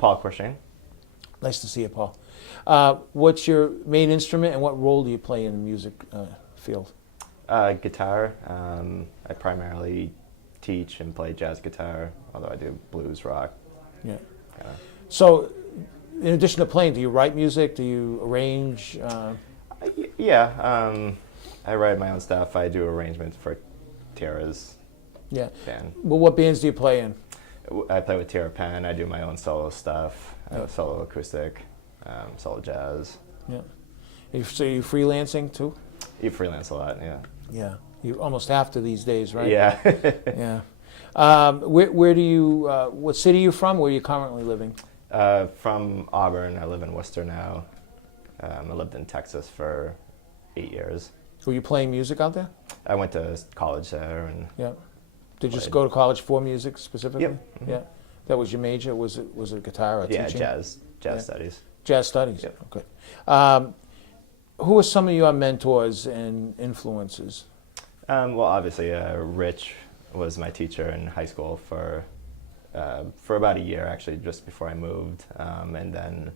Paul Courchaine. Nice to see you, Paul. What's your main instrument, and what role do you play in the music field? Guitar. I primarily teach and play jazz guitar, although I do blues, rock. Yeah. Kinda. So, in addition to playing, do you write music? Do you arrange? Yeah. I write my own stuff. I do arrangements for Tara's band. Well, what bands do you play in? I play with Tara Penn. I do my own solo stuff, solo acoustic, solo jazz. Yeah. So you're freelancing too? You freelance a lot, yeah. Yeah. You almost have to these days, right? Yeah. Yeah. Where do you? What city are you from? Where are you currently living? From Auburn. I live in Worcester now. I lived in Texas for 8 years. Were you playing music out there? I went to college there and. Yeah. Did you just go to college for music specifically? Yep. Mm-hmm. Yeah. That was your major? Was it guitar or teaching? Jazz studies. Jazz studies. Yep. Okay. Who are some of your mentors and influences? Well, obviously, Rich was my teacher in high school for about a year, actually, just before I moved. And then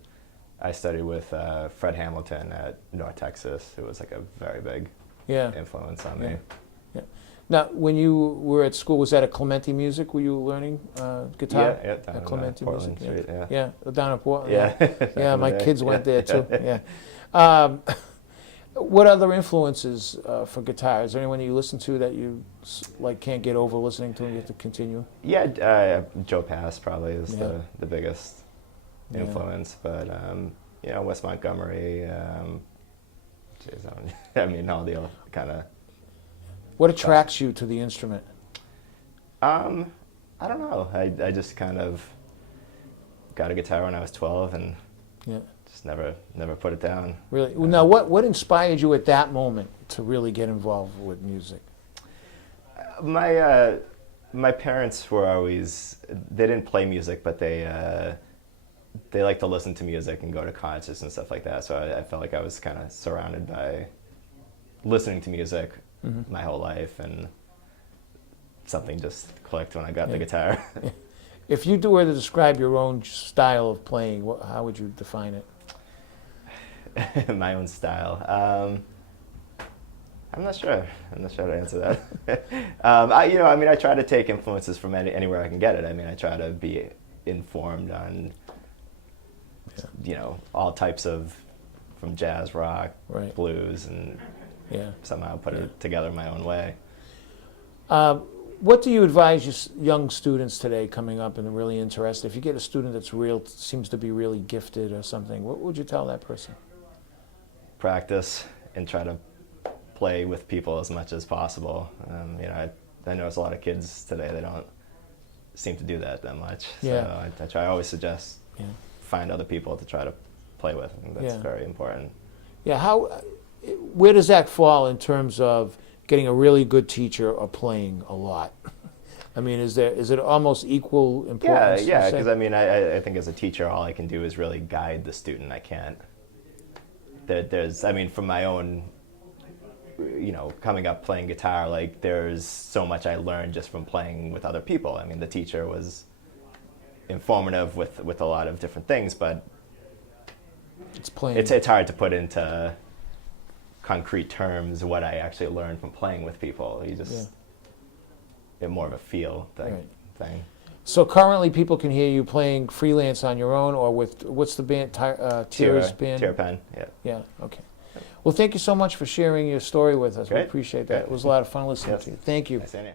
I studied with Fred Hamilton at North Texas, who was like a very big influence on me. Yeah. Now, when you were at school, was that at Clementi Music? Were you learning guitar? Yeah, down at Clementi Portland Music. Street, Yeah, down in Portland. Yeah. Yeah, my kids went there too. Yeah. What other influences for guitar? Is there anyone you listen to that you can't get over listening to and you have to continue? Yeah, Joe Pass probably is the biggest influence, but Wes Montgomery. I mean, all the kind of. What attracts you to the instrument? I don't know. I just kind of got a guitar when I was 12 and just never put it down. Really? Now, what inspired you at that moment to really get involved with music? My parents were always, they didn't play music, but they like to listen to music and go to concerts and stuff like that. So I felt like I was kind of surrounded by listening to music my whole life, and something just clicked when I got the guitar. If you were to describe your own style of playing, how would you define it? My own style. I'm not sure. I'm not sure how to answer that. I try to take influences from anywhere I can get it. I mean, I try to be informed on, all types of, from jazz, rock, blues, and somehow put it together my own way. What do you advise young students today coming up and really interested? If you get a student that's seems to be really gifted or something, what would you tell that person? Practice and try to play with people as much as possible. I notice a lot of kids today, they don't seem to do that much. So I always suggest find other people to try to play with. I think that's very important. Yeah, where does that fall in terms of getting a really good teacher or playing a lot? I mean, is it almost equal importance? Yeah, because I think as a teacher, all I can do is really guide the student. I can't. From my own, coming up playing guitar, there's so much I learned just from playing with other people. I mean, the teacher was informative with a lot of different things, but it's hard to put into concrete terms what I actually learned from playing with people. You just get more of a feel thing. So currently people can hear you playing freelance on your own or with, what's the band, Tira's band? Tara Penn, Yeah, okay. Well, thank you so much for sharing your story with us. Great. We appreciate that. It was a lot of fun listening to you. Thank you. Nice seeing you.